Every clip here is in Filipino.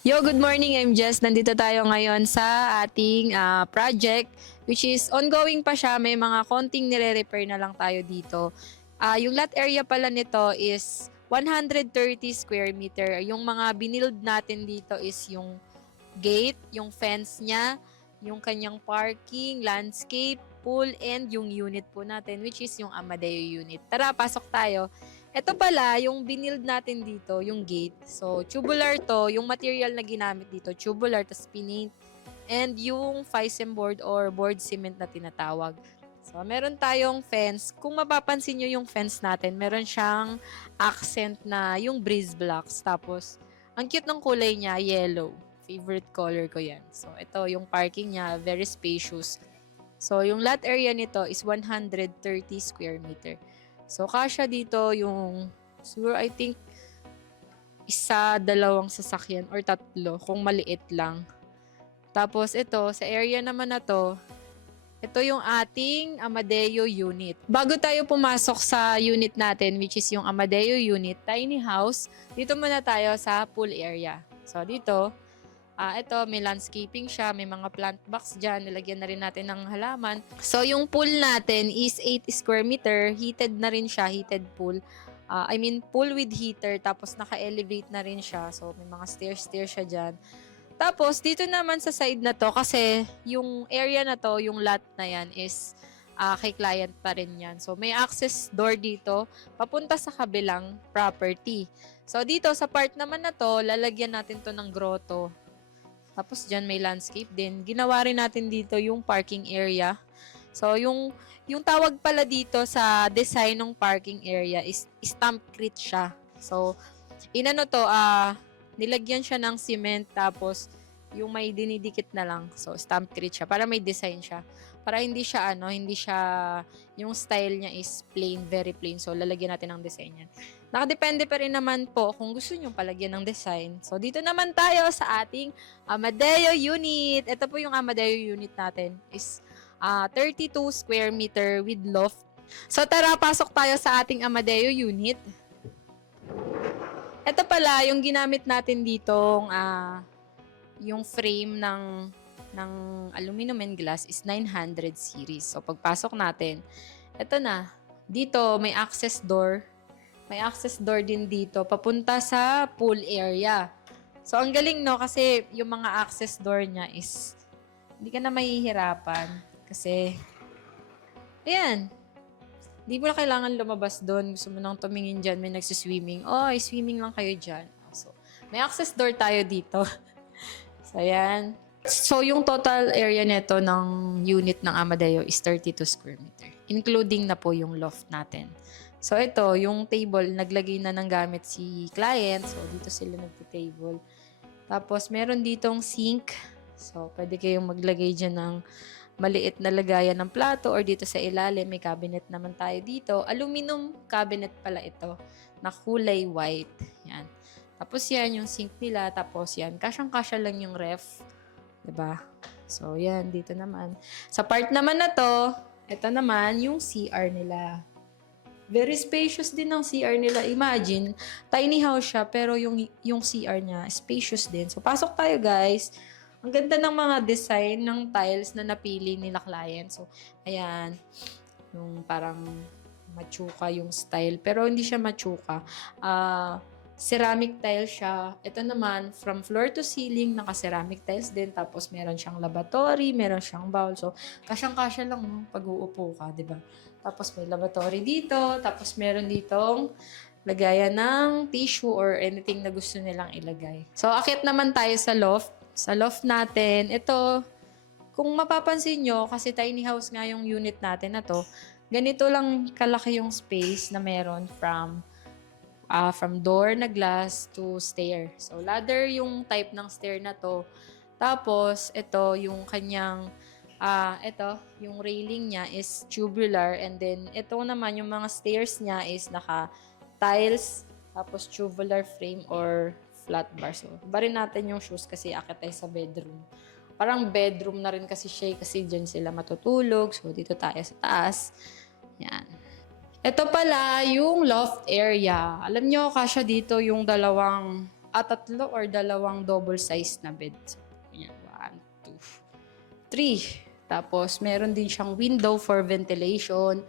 Yo, good morning. I'm Jess. Nandito tayo ngayon sa ating project which is ongoing pa siya. May mga konting nire-repair na lang tayo dito. Yung lot area pala nito is 130 square meter. Yung mga binild natin dito is yung gate, yung fence niya, yung kanyang parking, landscape, pool, and yung unit po natin which is yung Amadeo unit. Tara, pasok tayo. Ito pala, yung binild natin dito, yung gate. So, tubular to, yung material na ginamit dito, tubular, tas pinaint, and yung FISM board or board cement na tinatawag. So, meron tayong fence. Kung mapapansin nyo yung fence natin, meron siyang accent na yung breeze blocks. Tapos, ang cute ng kulay niya, yellow. Favorite color ko yan. So, ito yung parking niya, very spacious. So, yung lot area nito is 130 square meter. So, kasya dito yung, siguro I think, isa, dalawang sasakyan or tatlo kung maliit lang. Tapos ito, sa area naman na to, ito yung ating Amadeo unit. Bago tayo pumasok sa unit natin, which is yung Amadeo unit, tiny house, dito muna tayo sa pool area. So, dito, ito, may landscaping siya, may mga plant box dyan, nilagyan na rin natin ng halaman. So, yung pool natin is 8 square meter, heated na rin siya, heated pool. Pool with heater, tapos naka-elevate na rin siya. So, may mga stairs siya dyan. Tapos, dito naman sa side na to, kasi yung area na to, yung lot na yan is kay client pa rin yan. So, may access door dito, papunta sa kabilang property. So, dito sa part naman na to, lalagyan natin to ng grotto. Tapos dyan may landscape din. Ginawa rin natin dito yung parking area. So yung tawag pala dito sa design ng parking area is stampcrete siya. So inano to, nilagyan siya ng cement tapos yung may dinidikit na lang. So stampcrete siya para may design siya. Para hindi siya yung style niya is plain, very plain. So lalagyan natin ng design yan. Nakadepende pa rin naman po kung gusto nyo palagyan ng design. So dito naman tayo sa ating Amadeo unit. Ito po yung Amadeo unit natin is 32 square meter with loft. So tara, pasok tayo sa ating Amadeo unit. Ito pala yung ginamit natin ditong yung frame ng aluminum and glass is 900 series. So pagpasok natin, ito na. Dito may access door. May access door din dito papunta sa pool area. So ang galing no kasi yung mga access door niya is hindi ka na mahihirapan kasi ayan, hindi mo na kailangan lumabas doon. Gusto mo nang tumingin dyan, may nagsiswimming. Oh, swimming lang kayo dyan. So, may access door tayo dito. So, ayan. So, yung total area nito ng unit ng Amadeo is 32 square meter. Including na po yung loft natin. So, ito, yung table, naglagay na ng gamit si client. So, dito sila nagti-table. Tapos, meron ditong sink. So, pwede kayong maglagay dyan ng maliit na lagayan ng plato or dito sa ilalim, may cabinet naman tayo dito. Aluminum cabinet pala ito na kulay white. Yan. Tapos yan, yung sink nila. Tapos yan, kasyang-kasya lang yung ref. Diba? So, yan, dito naman. Sa part naman na to, ito naman, yung CR nila. Very spacious din ng CR nila. Imagine, tiny house siya, pero yung CR niya, spacious din. So, pasok tayo, guys. Ang ganda ng mga design ng tiles na napili nila client. So, ayan. Yung parang machuka yung style. Pero hindi siya machuka. Ceramic tile siya. Ito naman, from floor to ceiling, naka-ceramic tiles din. Tapos, meron siyang lavatory, meron siyang bowl. So, kasyang-kasya lang no, pag uupo ka, di ba? Tapos, may lavatory dito. Tapos, meron ditong lagayan ng tissue or anything na gusto nilang ilagay. So, akit naman tayo sa loft. Sa loft natin, ito, kung mapapansin nyo, kasi tiny house nga yung unit natin na to, ganito lang kalaki yung space na meron from door na glass to stair. So, ladder yung type ng stair na to. Tapos, ito, yung kanyang, yung railing niya is tubular. And then, ito naman, yung mga stairs niya is naka-tiles, tapos tubular frame or flat bar. So, barin natin yung shoes kasi akit tayo sa bedroom. Parang bedroom na rin kasi siya kasi dyan sila matutulog. So, dito tayo sa taas. Yan. Ito pala yung loft area. Alam nyo, kasya dito yung dalawang tatlo or dalawang double size na bed. So, yan, 1, 2, 3. Tapos, meron din siyang window for ventilation.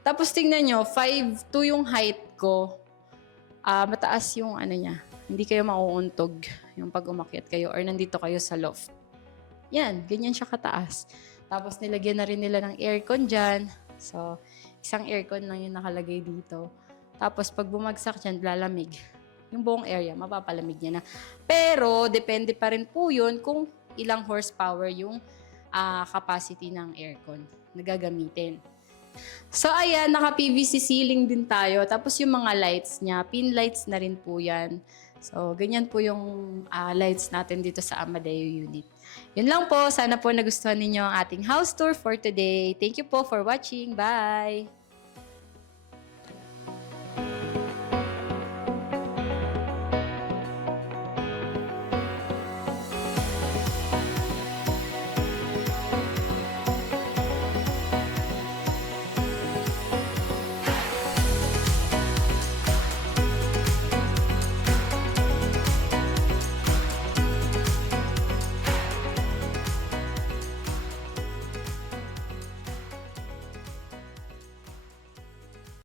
Tapos, tingnan nyo, 5'2" yung height ko. Mataas yung ano niya. Hindi kayo mauuntog yung pag umakyat kayo or nandito kayo sa loft. Yan, ganyan siya kataas. Tapos, nilagyan na rin nila ng aircon dyan. So, isang aircon lang yung nakalagay dito. Tapos, pag bumagsak dyan, lalamig. Yung buong area, mapapalamig niya na. Pero, depende pa rin po yun kung ilang horsepower yung capacity ng aircon na gagamitin. So, ayan, naka-PVC ceiling din tayo. Tapos, yung mga lights niya, pin lights na rin po yan. So, ganyan po yung lights natin dito sa Amadeo unit. Yun lang po. Sana po nagustuhan ninyo ang ating house tour for today. Thank you po for watching. Bye!